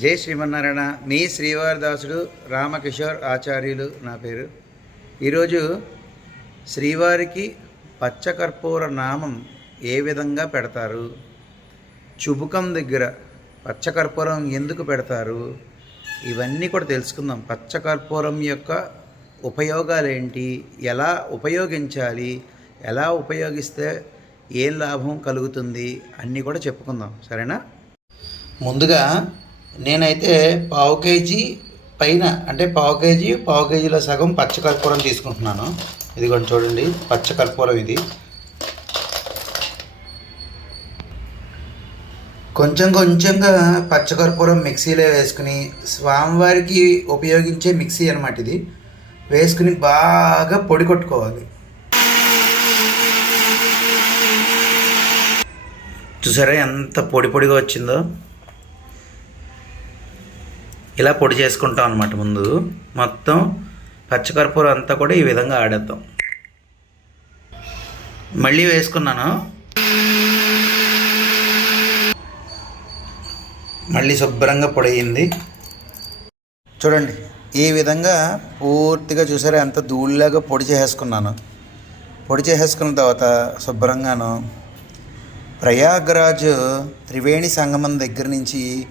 జై శ్రీమన్నారాయణ. మీ శ్రీవారిదాసుడు రామకిషోర్ ఆచార్యులు నా పేరు. ఈరోజు శ్రీవారికి పచ్చకర్పూర నామం ఏ విధంగా పెడతారు? చుబుకం దగ్గర పచ్చకర్పూరం ఎందుకు పెడతారు? ఇవన్నీ కూడా తెలుసుకుందాం. పచ్చకర్పూరం యొక్క ఉపయోగాలు ఏంటి ఎలా ఉపయోగించాలి? ఎలా ఉపయోగిస్తే ఏం లాభం కలుగుతుంది? అన్నీ కూడా చెప్పుకుందాం. సరేనా? ముందుగా నేనైతే పావు కేజీ పైన అంటే పావు కేజీ పావు కేజీలో సగం పచ్చకర్పూరం తీసుకుంటున్నాను. ఇదిగోండి చూడండి పచ్చకర్పూరం ఇది. కొంచెం కొంచెంగా పచ్చకర్పూరం మిక్సీలో వేసుకుని స్వామివారికి ఉపయోగించే మిక్సీ అనమాట ఇది. వేసుకుని బాగా పొడి కొట్టుకోవాలి. చూసారా ఎంత పొడి పొడిగా వచ్చిందో? ఇలా పొడి చేసుకుంటాం అనమాట ముందు. మొత్తం పచ్చకర్పూరం అంతా కూడా ఈ విధంగా ఆడేద్దాం. మళ్ళీ వేసుకున్నాను. మళ్ళీ శుభ్రంగా పొడయింది చూడండి ఈ విధంగా పూర్తిగా చూసారా ఎంత ధూళిలాగా పొడి చేసేసుకున్నాను. పొడి చేసేసుకున్న తర్వాత శుభ్రంగాను ప్రయాగ్రాజ్ త్రివేణి సంగమం దగ్గర నుంచి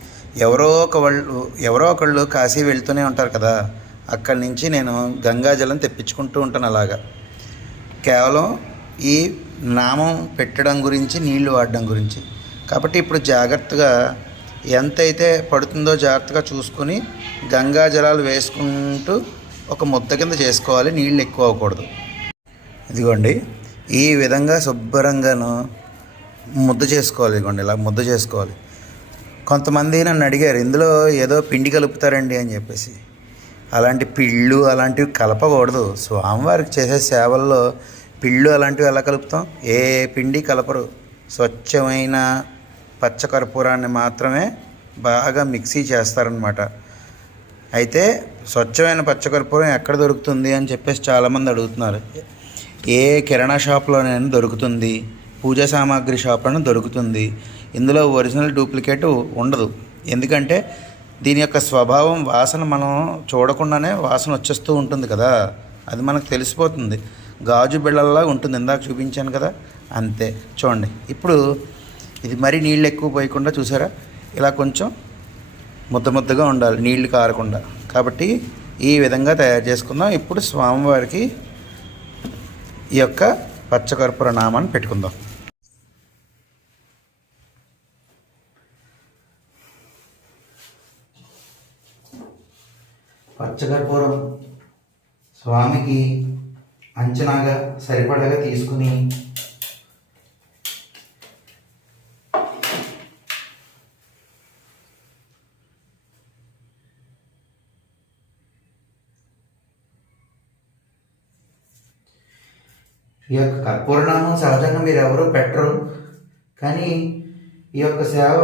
ఎవరో ఒక వాళ్ళు ఎవరో ఒకళ్ళు కాశీ వెళ్తూనే ఉంటారు కదా అక్కడి నుంచి నేను గంగాజలం తెప్పించుకుంటూ ఉంటాను అలాగా. కేవలం ఈ నామం పెట్టడం గురించి నీళ్ళు వాడడం గురించి. కాబట్టి ఇప్పుడు జాగ్రత్తగా ఎంతైతే పడుతుందో జాగ్రత్తగా చూసుకొని గంగా జలాలు వేసుకుంటూ ఒక ముద్ద కింద చేసుకోవాలి నీళ్ళు ఎక్కువ అవ్వకూడదు. ఇదిగోండి ఈ విధంగా శుభ్రంగాను ముద్ద చేసుకోవాలి ఇదిగోండి ఇలా ముద్ద చేసుకోవాలి. కొంతమంది నన్ను అడిగారు ఇందులో ఏదో పిండి కలుపుతారండి అని చెప్పేసి. అలాంటి పిళ్ళు అలాంటివి కలపకూడదు. స్వామివారికి చేసే సేవల్లో పిళ్ళు అలాంటివి ఎలా కలుపుతాం? ఏ పిండి కలపరు. స్వచ్ఛమైన పచ్చకర్పూరాన్ని మాత్రమే బాగా మిక్సీ చేస్తారనమాట అయితే స్వచ్ఛమైన పచ్చకర్పూరం ఎక్కడ దొరుకుతుంది అని చెప్పేసి చాలామంది అడుగుతున్నారు. ఏ కిరాణా షాప్లోనైనా దొరుకుతుంది పూజా సామాగ్రి షాప్లోనే దొరుకుతుంది. ఇందులో ఒరిజినల్ డూప్లికేట్ ఉండదు. ఎందుకంటే దీని యొక్క స్వభావం వాసన మనం చూడకుండానే వాసన వచ్చేస్తూ ఉంటుంది కదా. అది మనకు తెలిసిపోతుంది. గాజు బిళ్ళల్లా ఉంటుంది. ఇందాక చూపించాను కదా. అంతే. చూడండి. ఇప్పుడు ఇది మరీ నీళ్ళు ఎక్కువ పోయకుండా చూసారా? ఇలా కొంచెం ముద్ద ముద్దగా ఉండాలి. నీళ్ళు కారకుండా. కాబట్టి ఈ విధంగా తయారు చేసుకుందాం. ఇప్పుడు స్వామివారికి ఈ యొక్క పచ్చకర్పూర నామాన్ని పెట్టుకుందాం. పచ్చకర్పూరం స్వామికి అంచనాగా సరిపడగా తీసుకుని ఈ యొక్క కర్పూరనామం సహజంగా మీరు ఎవరు పెట్టరు. కానీ ఈ యొక్క సేవ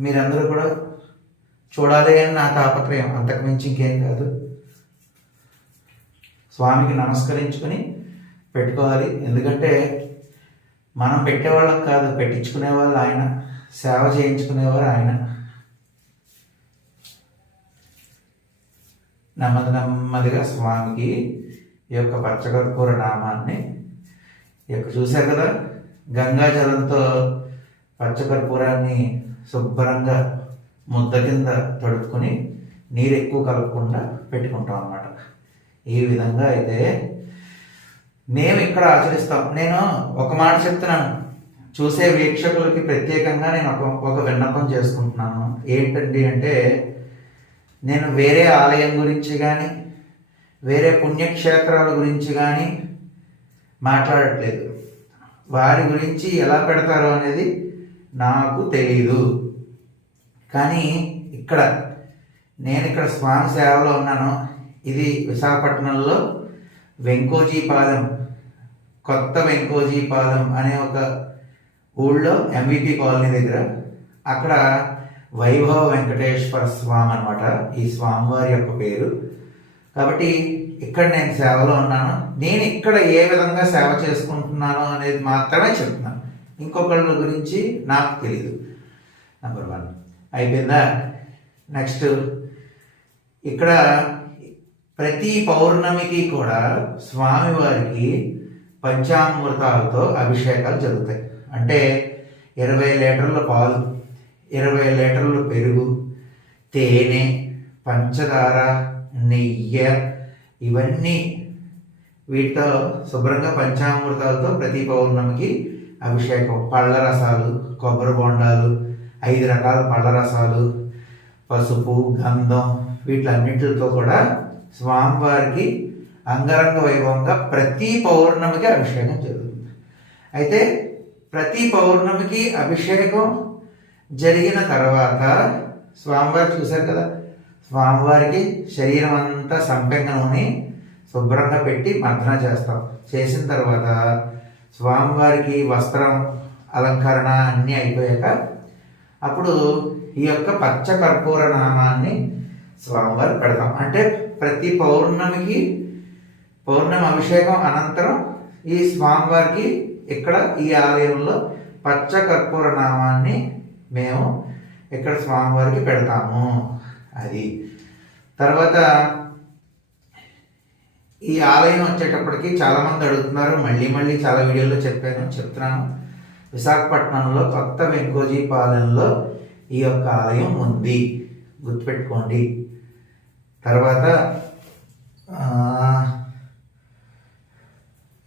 మీరందరూ కూడా చూడాలి అని నా తాపత్రయం. అంతకు మించి ఇంకేం కాదు. స్వామికి నమస్కరించుకొని పెట్టుకోవాలి. ఎందుకంటే మనం పెట్టేవాళ్ళకి కాదు. పెట్టించుకునే వాళ్ళు ఆయన. సేవ చేయించుకునేవారు ఆయన. నెమ్మది నెమ్మదిగా స్వామికి ఈ యొక్క పచ్చకర్పూర నామాన్ని ఈ యొక్క చూశారు కదా? గంగా జలంతో పచ్చకర్పూరాన్ని శుభ్రంగా ముద్ద కింద తడుపుకొని నీరు ఎక్కువ కలపకుండా పెట్టుకుంటాం అన్నమాట. ఈ విధంగా అయితే మేము ఇక్కడ ఆచరిస్తాం. నేను ఒక మాట చెప్తున్నాను. చూసే వీక్షకులకి ప్రత్యేకంగా నేను ఒక ఒక విన్నపం చేసుకుంటున్నాను. ఏంటండి అంటే నేను వేరే ఆలయం గురించి కానీ వేరే పుణ్యక్షేత్రాల గురించి కానీ మాట్లాడట్లేదు. వారి గురించి ఎలా పెడతారో అనేది నాకు తెలీదు. కానీ ఇక్కడ నేను ఇక్కడ స్వామి సేవలో ఉన్నాను. ఇది విశాఖపట్నంలో వెంకోజీపాలెం కొత్త వెంకోజీపాలెం అనే ఒక ఊళ్ళో ఎంవిపి కాలనీ దగ్గర అక్కడ వైభవ వెంకటేశ్వర స్వామి అనమాట ఈ స్వామివారి యొక్క పేరు. కాబట్టి ఇక్కడ నేను సేవలో ఉన్నాను. నేను ఇక్కడ ఏ విధంగా సేవ చేసుకుంటున్నాను అనేది మాత్రమే చెప్తున్నాను. ఇంకొకళ్ళ గురించి నాకు తెలియదు నెంబర్ వన్ అయిపోయిందా? నెక్స్ట్ ఇక్కడ ప్రతి పౌర్ణమికి కూడా స్వామివారికి పంచామృతాలతో అభిషేకాలు జరుగుతాయి. అంటే ఇరవై లీటర్ల పాలు ఇరవై లీటర్ల పెరుగు తేనె పంచదార నెయ్యి ఇవన్నీ వీటితో శుభ్రంగా పంచామృతాలతో ప్రతి పౌర్ణమికి అభిషేకం. పళ్ళ రసాలు కొబ్బరి బొండాలు ఐదు రకాల పళ్ళ రసాలు పసుపు గంధం వీటిలన్నిటితో కూడా స్వామివారికి అంగరంగ వైభవంగా ప్రతి పౌర్ణమికి అభిషేకం జరుగుతుంది. అయితే ప్రతి పౌర్ణమికి అభిషేకం జరిగిన తర్వాత స్వామివారు చూశారు కదా స్వామివారికి శరీరం అంతా సంపెంగ నూనె శుభ్రంగా పెట్టి మర్దన చేస్తాం. చేసిన తర్వాత స్వామివారికి వస్త్రం అలంకరణ అన్నీ అయిపోయాక అప్పుడు ఈ యొక్క పచ్చ కర్పూర నామాన్ని స్వామివారు పెడతాం. అంటే ప్రతి పౌర్ణమికి పౌర్ణమి అభిషేకం అనంతరం ఈ స్వామివారికి ఇక్కడ ఈ ఆలయంలో పచ్చ కర్పూర నామాన్ని మేము ఇక్కడ స్వామివారికి పెడతాము. అది తర్వాత ఈ ఆలయం వచ్చేటప్పటికి చాలామంది అడుగుతున్నారు. మళ్ళీ మళ్ళీ చాలా వీడియోలో చెప్పాను చెప్తున్నాను. విశాఖపట్నంలో కొత్త వెంకోజీ పాలెంలో ఈ యొక్క ఆలయం ఉంది. గుర్తుపెట్టుకోండి. తర్వాత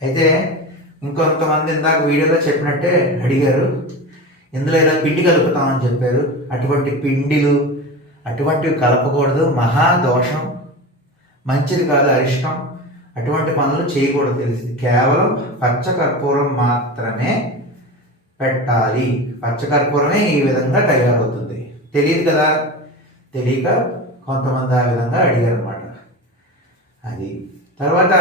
అయితే ఇంకొంతమంది ఇందాక వీడియోలో చెప్పినట్టే అడిగారు. ఇందులో ఏదో పిండి కలుపుతామని చెప్పారు. అటువంటి పిండిలు అటువంటివి కలపకూడదు. మహా దోషం. మంచిది కాదు అరిష్టం. అటువంటి పనులు చేయకూడదు తెలిసింది. కేవలం పచ్చ కర్పూరం మాత్రమే పెట్టాలి. పచ్చకర్పూరమే ఈ విధంగా తయారవుతుంది తెలియదు కదా? తెలియక కొంతమంది ఆ విధంగా అడిగారు అనమాట అది. తర్వాత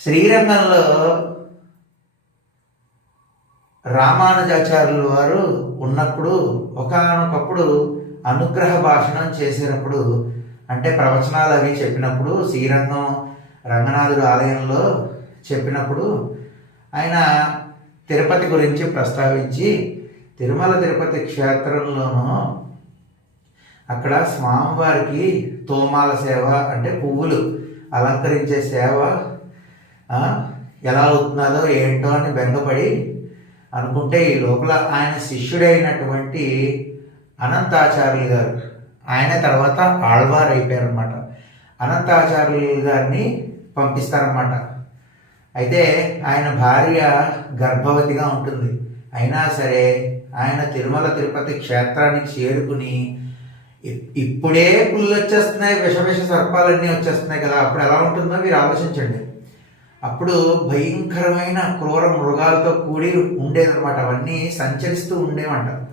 శ్రీరంగంలో రామానుజాచార్యుల వారు ఉన్నప్పుడు ఒకానొకప్పుడు అనుగ్రహ భాషణం చేసినప్పుడు అంటే ప్రవచనాలు అవి చెప్పినప్పుడు శ్రీరంగం రంగనాథుడు ఆలయంలో చెప్పినప్పుడు ఆయన తిరుపతి గురించి ప్రస్తావించి తిరుమల తిరుపతి క్షేత్రంలోనూ అక్కడ స్వామివారికి తోమాల సేవ అంటే పువ్వులు అలంకరించే సేవ ఎలా అవుతున్నదో ఏంటో అని బెంగపడి అనుకుంటే ఈ లోపల ఆయన శిష్యుడైనటువంటి అనంతాచార్యులు గారు ఆయన తర్వాత ఆళ్వారు అయిపోయారనమాట అనంతాచార్యులు గారిని పంపిస్తారన్నమాట. అయితే ఆయన భార్య గర్భవతిగా ఉంటుంది. అయినా సరే ఆయన తిరుమల తిరుపతి క్షేత్రానికి చేరుకుని ఇప్పుడే పుల్లు వచ్చేస్తున్నాయి విష విష సర్పాలన్నీ వచ్చేస్తున్నాయి కదా. అప్పుడు ఎలా ఉంటుందో మీరు ఆలోచించండి. అప్పుడు భయంకరమైన క్రూర మృగాలతో కూడి ఉండేదన్నమాట. అవన్నీ సంచరిస్తూ ఉండేవంట.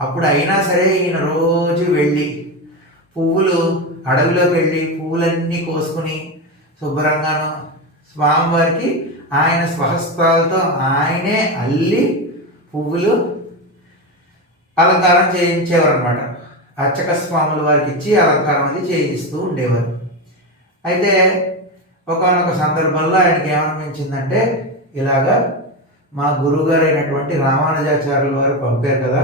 అప్పుడు అయినా సరే ఈయన రోజు వెళ్ళి పువ్వులు అడవిలోకి వెళ్ళి పువ్వులన్నీ కోసుకుని శుభ్రంగాను స్వామివారికి ఆయన స్వహస్తాలతో ఆయనే అల్లి పువ్వులు అలంకారం చేయించేవారు అనమాట అర్చక స్వాముల వారికి ఇచ్చి అలంకారం అది చేయిస్తూ ఉండేవారు. అయితే ఒకనొక సందర్భంలో ఆయనకి ఏమనిపించిందంటే ఇలాగా మా గురువుగారు అయినటువంటి రామానుజాచార్యుల వారు పంపారు కదా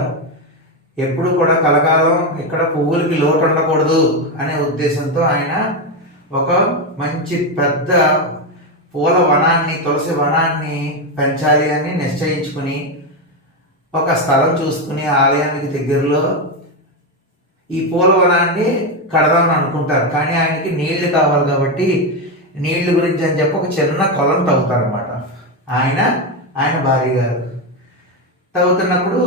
ఎప్పుడు కూడా కలకాలం ఇక్కడ పువ్వులకి లోటు ఉండకూడదు అనే ఉద్దేశంతో ఆయన ఒక మంచి పెద్ద పూల వనాన్ని తులసి వనాన్ని పెంచాలి అని నిశ్చయించుకుని ఒక స్థలం చూసుకుని ఆలయానికి దగ్గరలో ఈ పూల వనాన్ని కడదామని అనుకుంటారు. కానీ ఆయనకి నీళ్ళు కావాలి కాబట్టి నీళ్ళు గురించి అని చెప్పి ఒక చిన్న కొలం తవ్వుతారనమాట ఆయన ఆయన భార్య గారు తవ్వుతున్నప్పుడు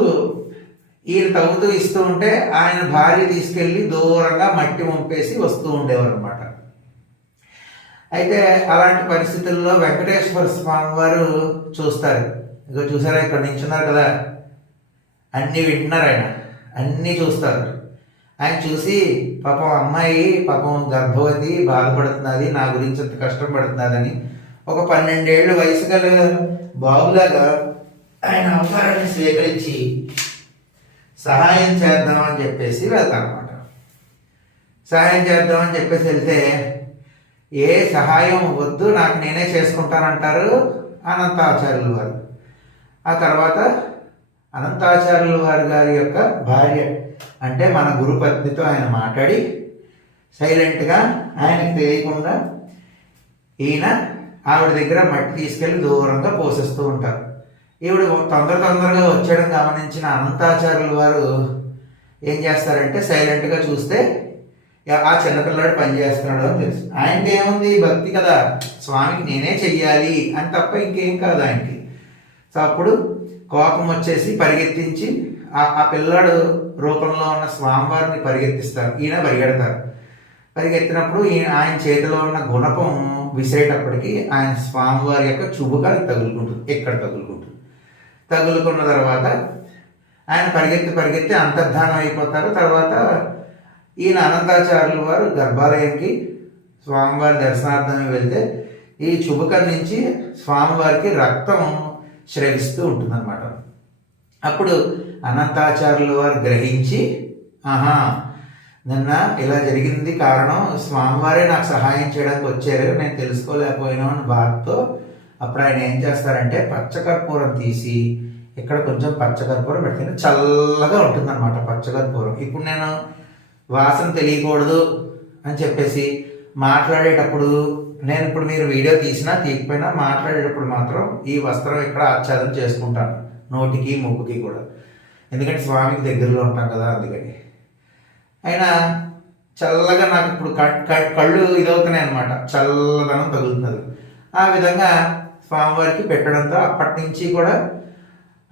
ఈయన తవ్వుతూ ఇస్తూ ఉంటే ఆయన భార్య తీసుకెళ్ళి దూరంగా మట్టి వంపేసి వస్తూ ఉండేవారు అనమాట అయితే అలాంటి పరిస్థితుల్లో వెంకటేశ్వర స్వామి వారు చూస్తారు. ఇక చూసారా ఇక్కడ నించున్నారు కదా. అన్నీ వింటున్నారు ఆయన. అన్నీ చూస్తారు. ఆయన చూసి పాపం అమ్మాయి పాపం గర్భవతి బాధపడుతున్నది నా గురించి అంత కష్టం పడుతున్నదని ఒక పన్నెండేళ్ళు వయసు గల బాబులాగా ఆయన అవతారాన్ని స్వీకరించి సహాయం చేద్దామని చెప్పేసి వెళ్తారనమాట సహాయం చేద్దామని చెప్పేసి వెళ్తే ఏ సహాయం వద్దు నాకు నేనే చేసుకుంటానంటారు అనంతాచార్యులు వారు. ఆ తర్వాత అనంతాచార్యులు వారి గారి యొక్క భార్య అంటే మన గురుపత్నితో ఆయన మాట్లాడి సైలెంట్గా ఆయనకి తెలియకుండా ఈయన ఆవిడ దగ్గర మట్టి తీసుకెళ్ళి దూరంగా పోషిస్తూ ఉంటారు. ఈవిడ తొందర తొందరగా వచ్చేయడం గమనించిన అనంతాచార్యులు వారు ఏం చేస్తారంటే సైలెంట్గా చూస్తే ఆ చిన్నపిల్లాడు పని చేస్తున్నాడు అని తెలుసు. ఆయనకి ఏముంది? భక్తి కదా. స్వామికి నేనే చెయ్యాలి అని తప్ప ఇంకేం కాదు ఆయనకి. సో అప్పుడు కోపం వచ్చేసి పరిగెత్తించి ఆ ఆ పిల్లాడు రూపంలో ఉన్న స్వామివారిని పరిగెత్తిస్తారు. ఈయన పరిగెడతారు. పరిగెత్తినప్పుడు ఈయన ఆయన చేతిలో ఉన్న గుణపం విసేటప్పటికి ఆయన స్వామివారి యొక్క చుబుకాలు తగులుకుంటుంది ఎక్కడ తగులుకుంటుంది తగులుకున్న తర్వాత ఆయన పరిగెత్తి పరిగెత్తి అంతర్ధానం అయిపోతారు. తర్వాత ఈయన అనంతాచార్యులు వారు గర్భాలయంకి స్వామివారి దర్శనార్థం వెళ్తే ఈ చుబకం నుంచి స్వామివారికి రక్తం స్రవిస్తూ ఉంటుందన్నమాట. అప్పుడు అనంతాచార్యుల వారు గ్రహించి ఆహా నిన్న ఇలా జరిగింది కారణం స్వామివారే నాకు సహాయం చేయడానికి వచ్చారు నేను తెలుసుకోలేకపోయినా అని బాధతో అప్పుడు ఆయన ఏం చేస్తారంటే పచ్చకర్పూరం తీసి ఇక్కడ కొంచెం పచ్చకర్పూరం పెడితే చల్లగా ఉంటుందన్నమాట పచ్చకర్పూరం. ఇప్పుడు నేను వాసన తెలియకూడదు అని చెప్పేసి మాట్లాడేటప్పుడు నేను ఇప్పుడు మీరు వీడియో తీసినా తీయకపోయినా మాట్లాడేటప్పుడు మాత్రం ఈ వస్త్రం ఇక్కడ ఆచ్ఛాదం చేసుకుంటాను నోటికి ముక్కుకి కూడా. ఎందుకంటే స్వామికి దగ్గరలో ఉంటాం కదా అందుకని. అయినా చల్లగా నాకు ఇప్పుడు కళ్ళు ఇదవుతున్నాయి అనమాట చల్లదనం తగులుతున్నది. ఆ విధంగా స్వామివారికి పెట్టడంతో అప్పటి నుంచి కూడా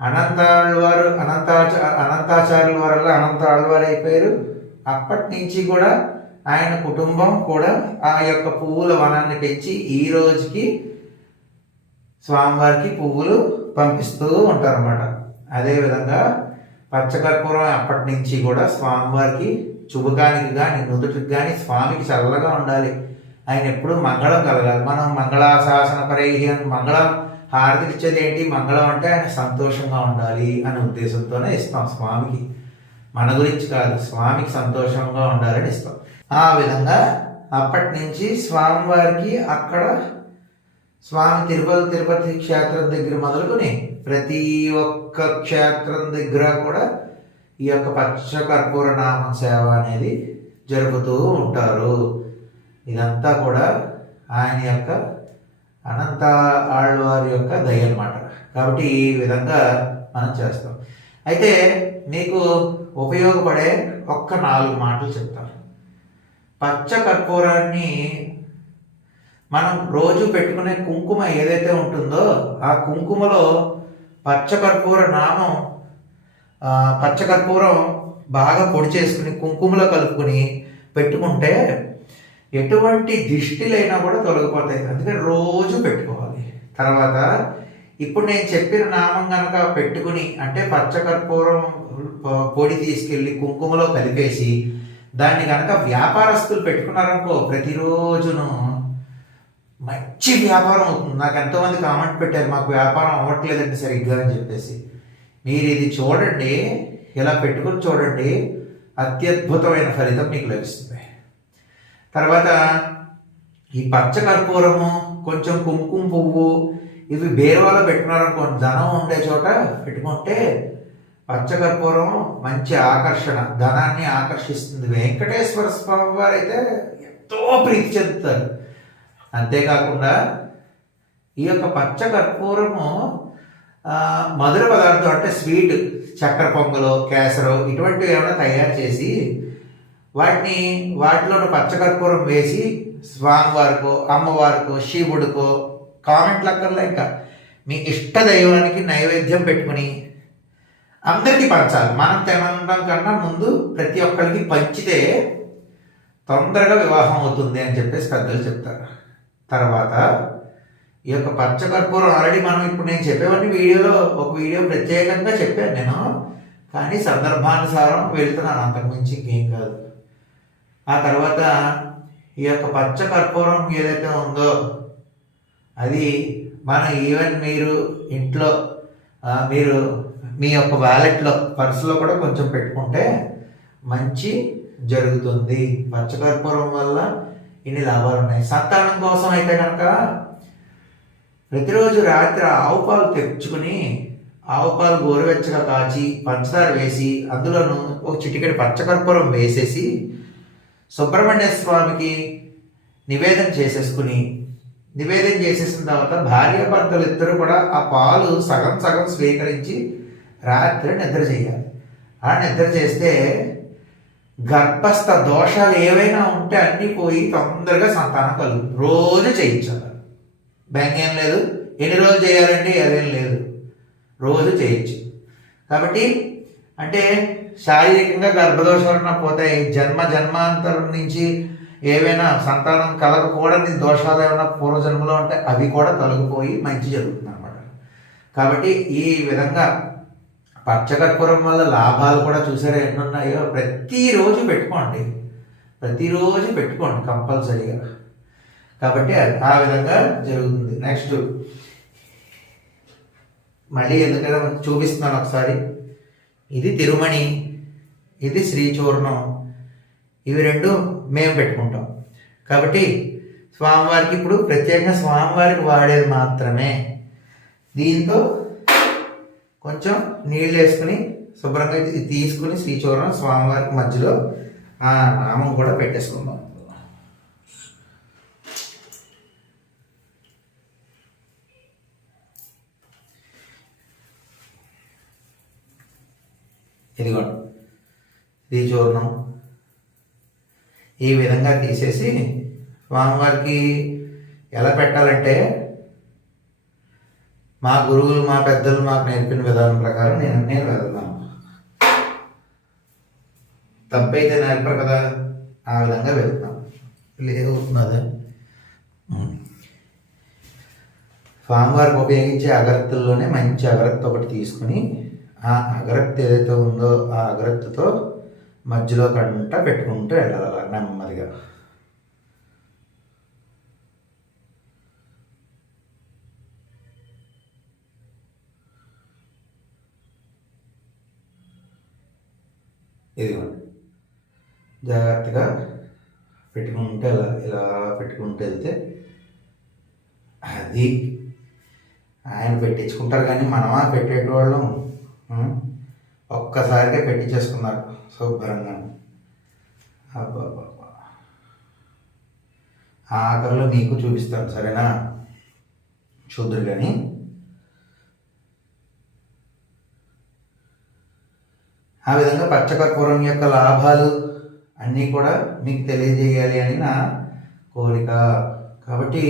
అనంతాళ్ళ వారు అనంతాచ అనంతాచార్యుల వారు అనంత ఆళ్వారు అయిపోయారు. అప్పటి నుంచి కూడా ఆయన కుటుంబం కూడా ఆ యొక్క పువ్వుల వనాన్ని పెంచి ఈ రోజుకి స్వామివారికి పువ్వులు పంపిస్తూ ఉంటారన్నమాట. అదేవిధంగా పచ్చకర్పూరం అప్పటి నుంచి కూడా స్వామివారికి శుభకానికి కానీ నుదుటికి కానీ స్వామికి చల్లగా ఉండాలి. ఆయన ఎప్పుడు మంగళం కలగాలి. మనం మంగళాశాసన పరైహి అని మంగళం హారతి ఇచ్చేది ఏంటి? మంగళం అంటే ఆయన సంతోషంగా ఉండాలి అనే ఉద్దేశంతోనే ఇస్తాం స్వామికి. మన గురించి కాదు స్వామికి సంతోషంగా ఉండాలని ఇస్తాం ఆ విధంగా అప్పటి నుంచి స్వామివారికి అక్కడ స్వామి తిరుపతి తిరుపతి క్షేత్రం దగ్గర మొదలుకొని ప్రతి ఒక్క క్షేత్రం దగ్గర కూడా ఈ యొక్క పచ్చ కర్పూర నామ సేవ అనేది జరుపుతూ ఉంటారు. ఇదంతా కూడా ఆయన యొక్క అనంత ఆళ్వారి యొక్క దయ అన్నమాట. కాబట్టి ఈ విధంగా మనం చేస్తాం. అయితే మీకు ఉపయోగపడే ఒక్క నాలుగు మాటలు చెప్తారు. పచ్చ కర్పూరాన్ని మనం రోజు పెట్టుకునే కుంకుమ ఏదైతే ఉంటుందో ఆ కుంకుమలో పచ్చకర్పూర నామం పచ్చకర్పూరం బాగా పొడి చేసుకుని కుంకుమలో కలుపుకొని పెట్టుకుంటే ఎటువంటి దిష్టిలైనా కూడా తొలగిపోతాయి. అందుకని రోజు పెట్టుకోవాలి. తర్వాత ఇప్పుడు నేను చెప్పిన నామం కనుక పెట్టుకుని అంటే పచ్చకర్పూరం పొడి తీసుకెళ్ళి కుంకుమలో కలిపేసి దాన్ని కనుక వ్యాపారస్తులు పెట్టుకున్నారనుకో ప్రతిరోజును మంచి వ్యాపారం అవుతుంది. నాకు ఎంతోమంది కామెంట్ పెట్టారు మాకు వ్యాపారం అవ్వట్లేదండి సరిగ్గా అని చెప్పేసి. మీరు ఇది చూడండి ఇలా పెట్టుకుని చూడండి అత్యద్భుతమైన ఫలితం మీకు లభిస్తుంది. తర్వాత ఈ పచ్చ కర్పూరము కొంచెం కుంకుమ పువ్వు ఇవి బేరువాలో పెట్టుకున్నారనుకోండి ధనం ఉండే చోట పెట్టుకుంటే పచ్చకర్పూరం మంచి ఆకర్షణ ధనాన్ని ఆకర్షిస్తుంది. వెంకటేశ్వర స్వామి వారు అయితే ఎంతో ప్రీతి చెందుతారు. అంతేకాకుండా ఈ యొక్క పచ్చకర్పూరము మధుర పదార్థం అంటే స్వీట్ చక్కెర పొంగలు కేసరు ఇటువంటివి ఏమైనా తయారు చేసి వాటిని వాటిలో పచ్చకర్పూరం వేసి స్వామివారికో అమ్మవారికో శివుడికో కామెంట్లు అక్కర్లే ఇంకా. మీ ఇష్ట దైవానికి నైవేద్యం పెట్టుకుని అందరికీ పంచాలి. మనం తినడం కన్నా ముందు ప్రతి ఒక్కరికి పంచితే తొందరగా వివాహం అవుతుంది అని చెప్పేసి పెద్దలు చెప్తారు. తర్వాత ఈ యొక్క పచ్చకర్పూరం ఆల్రెడీ మనం ఇప్పుడు నేను చెప్పేవన్నీ వీడియోలో ఒక వీడియో ప్రత్యేకంగా చెప్పాను నేను. కానీ సందర్భానుసారం వెళ్తున్నాను. అంతకుమించి ఇంకేం కాదు. ఆ తర్వాత ఈ యొక్క పచ్చకర్పూరం ఏదైతే ఉందో అది మన ఈవెన్ మీరు ఇంట్లో మీరు మీ యొక్క వ్యాలెట్లో పర్సులో కూడా కొంచెం పెట్టుకుంటే మంచి జరుగుతుంది. పచ్చకర్పూరం వల్ల ఇన్ని లాభాలు ఉన్నాయి. సంతానం కోసం అయితే కనుక ప్రతిరోజు రాత్రి ఆవు పాలు తెచ్చుకుని ఆవు పాలు గోరువెచ్చగా కాచి పంచదార వేసి అందులోను ఒక చిటికెడు పచ్చకర్పూరం వేసేసి సుబ్రహ్మణ్య స్వామికి నివేదన చేసేసుకుని నివేదన చేసేసిన తర్వాత భార్య భర్తలు ఇద్దరు కూడా ఆ పాలు సగం సగం స్వీకరించి రాత్రి నిద్ర చేయాలి. ఆ నిద్ర చేస్తే గర్భస్థ దోషాలు ఏవైనా ఉంటే అన్నీ పోయి తొందరగా సంతానం కలుగు రోజు చేయించాలి. బ్యాంక్ ఏం లేదు. ఎన్ని రోజులు చేయాలంటే అదేం లేదు. రోజు చేయొచ్చు కాబట్టి అంటే శారీరకంగా గర్భదోషాలు ఉన్న పోతాయి. జన్మ జన్మాంతరం నుంచి ఏవైనా సంతానం కలగకూడని దోషాలు ఏమైనా పూర్వజన్మలో ఉంటే అవి కూడా తొలగిపోయి మంచి జరుగుతుంది అనమాట కాబట్టి ఈ విధంగా పచ్చకర్పూరం వల్ల లాభాలు కూడా చూసారా ఎన్ని ఉన్నాయో ప్రతిరోజు పెట్టుకోండి. ప్రతిరోజు పెట్టుకోండి కంపల్సరీగా. కాబట్టి ఆ విధంగా జరుగుతుంది. నెక్స్ట్ మళ్ళీ ఎందుకంటే చూపిస్తున్నాను ఒకసారి. ఇది తిరుమణి ఇది శ్రీచూర్ణం. ఇవి రెండు మేము పెట్టుకుంటాం. కాబట్టి స్వామివారికి ఇప్పుడు ప్రత్యేకంగా స్వామివారికి వాడేది మాత్రమే. దీంతో కొంచెం నీళ్ళు వేసుకుని శుభ్రంగా తీసుకుని శ్రీచూరం స్వామివారికి మధ్యలో ఆ నామం కూడా పెట్టేసుకుందాం. ఇదిగోండి శ్రీచూర్ణం ఈ విధంగా తీసేసి స్వామివారికి ఎలా పెట్టాలంటే మా గురువులు మా పెద్దలు మాకు నేర్పిన విధానం ప్రకారం నేను నేను వెళ్తాను తప్పైతే నేర్పరు కదా ఆ విధంగా వెళ్తాం. లేదు అదే స్వామివారికి ఉపయోగించే అగరత్తుల్లోనే మంచి అగరత్తు ఒకటి తీసుకుని ఆ అగరత్తు ఏదైతే ఉందో ఆ అగరత్తుతో మధ్యలో కంట పెట్టుకుంటూ వెళ్ళాలి. నెమ్మదిగా ఇదిగోండి జాగ్రత్తగా పెట్టుకుంటే ఇలా ఇలా పెట్టుకుంటూ వెళ్తే అది ఆయన పెట్టించుకుంటారు కానీ మనమా పెట్టేటోళ్ళం ఉం? ఒక్కసారిగా పెట్టించేసుకున్నారు శుభ్రంగా ఆ ఆఖరిలో మీకు చూపిస్తాను సరేనా? చూద్దరు కానీ ఆ విధంగా పచ్చకర్పూరం యొక్క లాభాలు అన్నీ కూడా మీకు తెలియజేయాలి అని నా కోరిక. కాబట్టి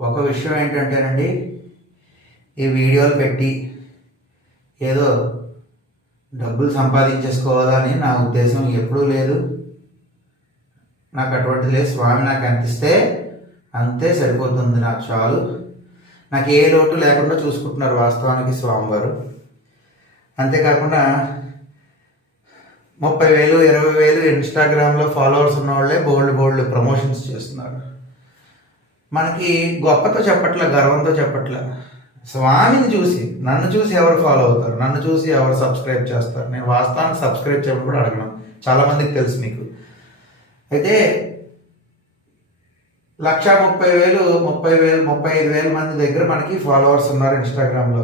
ఒక విషయం ఏంటంటేనండి ఈ వీడియోలు పెట్టి ఏదో డబ్బులు సంపాదించేసుకోవాలని నా ఉద్దేశం ఎప్పుడూ లేదు. నాకు అటువంటి లేదు. స్వామి నాకు అందిస్తే అంతే సరిపోతుంది నాకు చాలు. నాకు ఏ లోటు లేకుండా చూసుకుంటున్నారు వాస్తవానికి స్వామివారు. అంతేకాకుండా ముప్పై వేలు ఇరవై వేలు ఇన్స్టాగ్రామ్లో ఫాలోవర్స్ ఉన్న వాళ్ళే బోల్డ్ బోల్డ్ ప్రమోషన్స్ చేస్తున్నారు. మనకి గొప్పతో చెప్పట్లే గర్వంతో చెప్పట్లే. స్వామిని చూసి నన్ను చూసి ఎవరు ఫాలో అవుతారు? నన్ను చూసి ఎవరు సబ్స్క్రైబ్ చేస్తారు? నేను వాస్తవానికి సబ్స్క్రైబ్ చేయడం కూడా అడగను. చాలామందికి తెలుసు మీకు. అయితే లక్ష ముప్పై వేలు ముప్పై వేలు ముప్పై ఐదు వేల మంది దగ్గర మనకి ఫాలోవర్స్ ఉన్నారు ఇన్స్టాగ్రామ్లో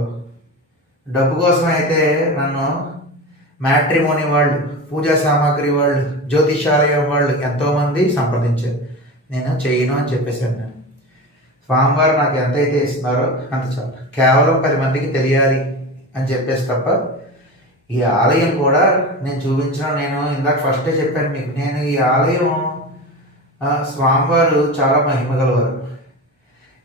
డబ్బు కోసం అయితే నన్ను మ్యాట్రిమోని వరల్డ్ పూజా సామాగ్రి వరల్డ్ జ్యోతిషాలయం వరల్డ్ ఎంతోమంది సంప్రదించారు. నేను చేయను అని చెప్పేశాను నేను. స్వామివారు నాకు ఎంతైతే ఇస్తున్నారో అంత చాలు కేవలం పది మందికి తెలియాలి అని చెప్పేసి తప్ప ఈ ఆలయం కూడా నేను చూపించిన నేను ఇందాక ఫస్టే చెప్పాను మీకు నేను ఈ ఆలయం స్వామివారు చాలా మహిమ గలవారు.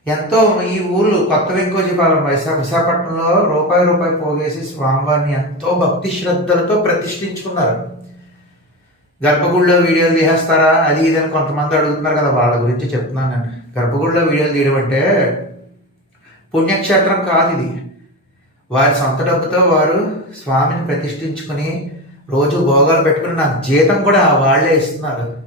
ఎంతో ఈ ఊళ్ళు కొత్త వెంకోజీపాలెం వైశా విశాఖపట్నంలో రూపాయి రూపాయి పోగేసి స్వామివారిని ఎంతో భక్తి శ్రద్ధలతో ప్రతిష్ఠించుకున్నారు. గర్భగుడిలో వీడియోలు తీసేస్తారా? అది ఇది అని కొంతమంది అడుగుతున్నారు కదా వాళ్ళ గురించి చెప్తున్నాను నేను. గర్భగుడిలో వీడియోలు తీయడం అంటే పుణ్యక్షేత్రం కాదు ఇది. వారి సొంత డబ్బుతో వారు స్వామిని ప్రతిష్ఠించుకుని రోజు భోగాలు పెట్టుకుని నాకు జీతం కూడా వాళ్ళే ఇస్తున్నారు.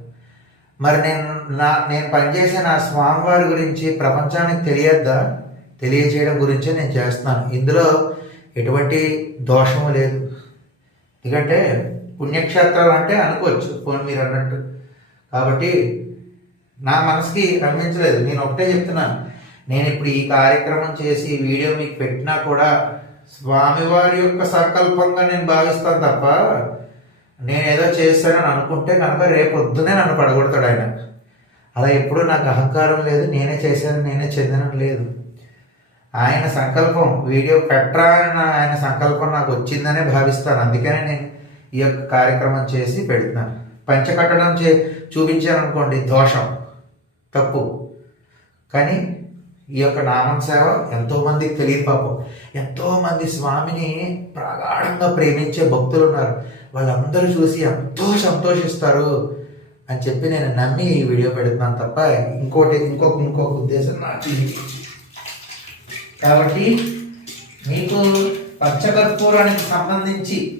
మరి నేను నా నేను పనిచేసే నా స్వామివారి గురించి ప్రపంచానికి తెలియద్దా? తెలియజేయడం గురించే నేను చేస్తున్నాను. ఇందులో ఎటువంటి దోషము లేదు. ఎందుకంటే పుణ్యక్షేత్రాలు అంటే అనుకోవచ్చు పోనీ మీరు అన్నట్టు. కాబట్టి నా మనసుకి అనిపించలేదు నేను ఒకటే చెప్తున్నాను. నేను ఇప్పుడు ఈ కార్యక్రమం చేసి వీడియో మీకు పెట్టినా కూడా స్వామివారి యొక్క సంకల్పంగా నేను భావిస్తాను తప్ప నేనేదో చేశానని అనుకుంటే కనుక రేపు పొద్దునే నన్ను పడగొడతాడు ఆయన. అలా ఎప్పుడూ నాకు అహంకారం లేదు నేనే చేశాను నేనే చెందిన లేదు. ఆయన సంకల్పం వీడియో పెట్టరా అని ఆయన సంకల్పం నాకు వచ్చిందనే భావిస్తాను. అందుకనే నేను ఈ యొక్క కార్యక్రమం చేసి పెడుతున్నాను. పంచ కట్టడం చే చూపించాను అనుకోండి దోషం తప్పు. కానీ ఈ యొక్క నామం సేవ ఎంతోమందికి తెలియదు పాపం. ఎంతోమంది స్వామిని ప్రగాఢంగా ప్రేమించే భక్తులు ఉన్నారు. వాళ్ళందరూ చూసి ఎంతో సంతోషిస్తారు అని చెప్పి నేను నమ్మి ఈ వీడియో పెడుతున్నాను తప్ప ఇంకోటి ఇంకొక ఇంకొక ఉద్దేశం నాకు కాబట్టి మీకు పచ్చకర్పూరానికి సంబంధించి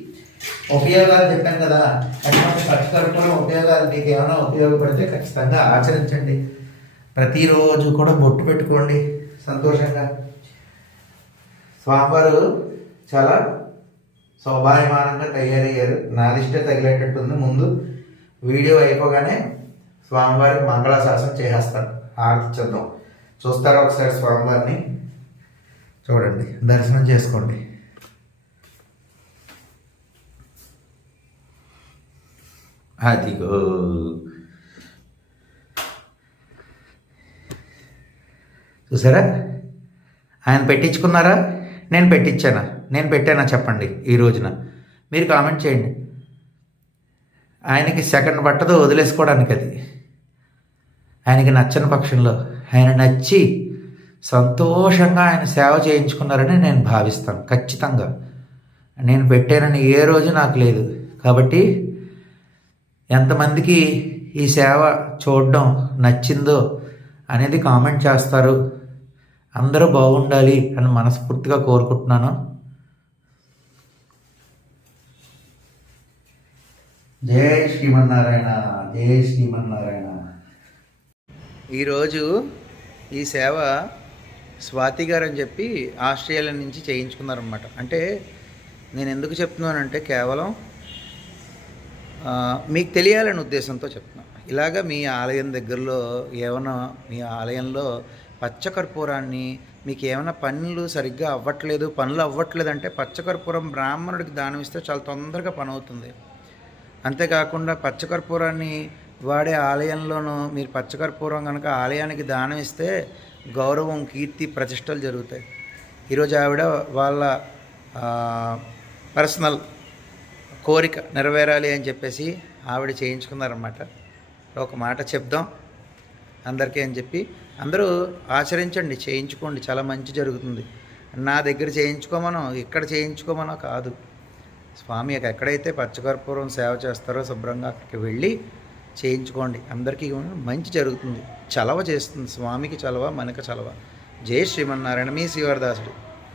ఉపయోగాలు చెప్పాను కదా. అటువంటి పచ్చకర్పూరం ఉపయోగాలు మీకు ఏమైనా ఉపయోగపడితే ఖచ్చితంగా ఆచరించండి. ప్రతిరోజు కూడా బొట్టు పెట్టుకోండి సంతోషంగా. స్వామివారు చాలా శోభాయమానంగా తయారయ్యారు. నాదిష్ట తగిలేటట్టుంది. ముందు వీడియో అయిపోగానే స్వామివారి మంగళాశాసనం చేసేస్తాను. ఆర్తిద్దాం చూస్తారా ఒకసారి స్వామివారిని? చూడండి. దర్శనం చేసుకోండి. అదిగో చూసారా? ఆయన పెట్టించుకున్నారా? నేను పెట్టించానా? నేను పెట్టానా చెప్పండి ఈ రోజున. మీరు కామెంట్ చేయండి. ఆయనకి సెకండ్ పట్టదు వదిలేసుకోవడానికి అది. ఆయనకి నచ్చని పక్షంలో ఆయన నచ్చి సంతోషంగా ఆయన సేవ చేయించుకున్నారని నేను భావిస్తాను ఖచ్చితంగా. నేను పెట్టానని ఏ రోజు నాకు లేదు. కాబట్టి ఎంతమందికి ఈ సేవ చూడడం నచ్చిందో అనేది కామెంట్ చేస్తారు. అందరూ బాగుండాలి అని మనస్ఫూర్తిగా కోరుకుంటున్నాను. జై శ్రీమన్నారాయణ జై శ్రీమన్నారాయణ. ఈరోజు ఈ సేవ స్వాతి గారు అని చెప్పి ఆస్ట్రేలియా నుంచి చేయించుకున్నారనమాట అంటే నేను ఎందుకు చెప్తున్నానంటే కేవలం ఆ, మీకు తెలియాలనే ఉద్దేశంతో చెప్తున్నా. ఇలాగ మీ ఆలయం దగ్గరలో ఏమైనా మీ ఆలయంలో పచ్చకర్పూరాన్ని మీకు ఏమైనా పనులు సరిగ్గా అవ్వట్లేదు పనులు అవ్వట్లేదు అంటే పచ్చకర్పూరం బ్రాహ్మణుడికి దానం ఇస్తే చాలా తొందరగా పని అవుతుంది అంతేకాకుండా పచ్చకర్పూరాన్ని వాడే ఆలయంలోనూ మీరు పచ్చకర్పూరం కనుక ఆలయానికి దానం ఇస్తే గౌరవం కీర్తి ప్రతిష్టలు జరుగుతాయి. ఈరోజు ఆవిడ వాళ్ళ పర్సనల్ కోరిక నెరవేరాలి అని చెప్పేసి ఆవిడ చేయించుకున్నారన్నమాట. ఒక మాట చెప్దాం అందరికీ అని చెప్పి అందరూ ఆచరించండి చేయించుకోండి చాలా మంచి జరుగుతుంది. నా దగ్గర చేయించుకోమనో ఇక్కడ చేయించుకోమనో కాదు. స్వామి ఎక్కడైతే పచ్చకర్పూరం సేవ చేస్తారో శుభ్రంగా అక్కడికి వెళ్ళి చేయించుకోండి. అందరికీ మంచి జరుగుతుంది. చలవ చేస్తుంది. స్వామికి చలవ మనకు చలవ. జై శ్రీమన్నారాయణ. మీ శ్రీవరదాసుడు.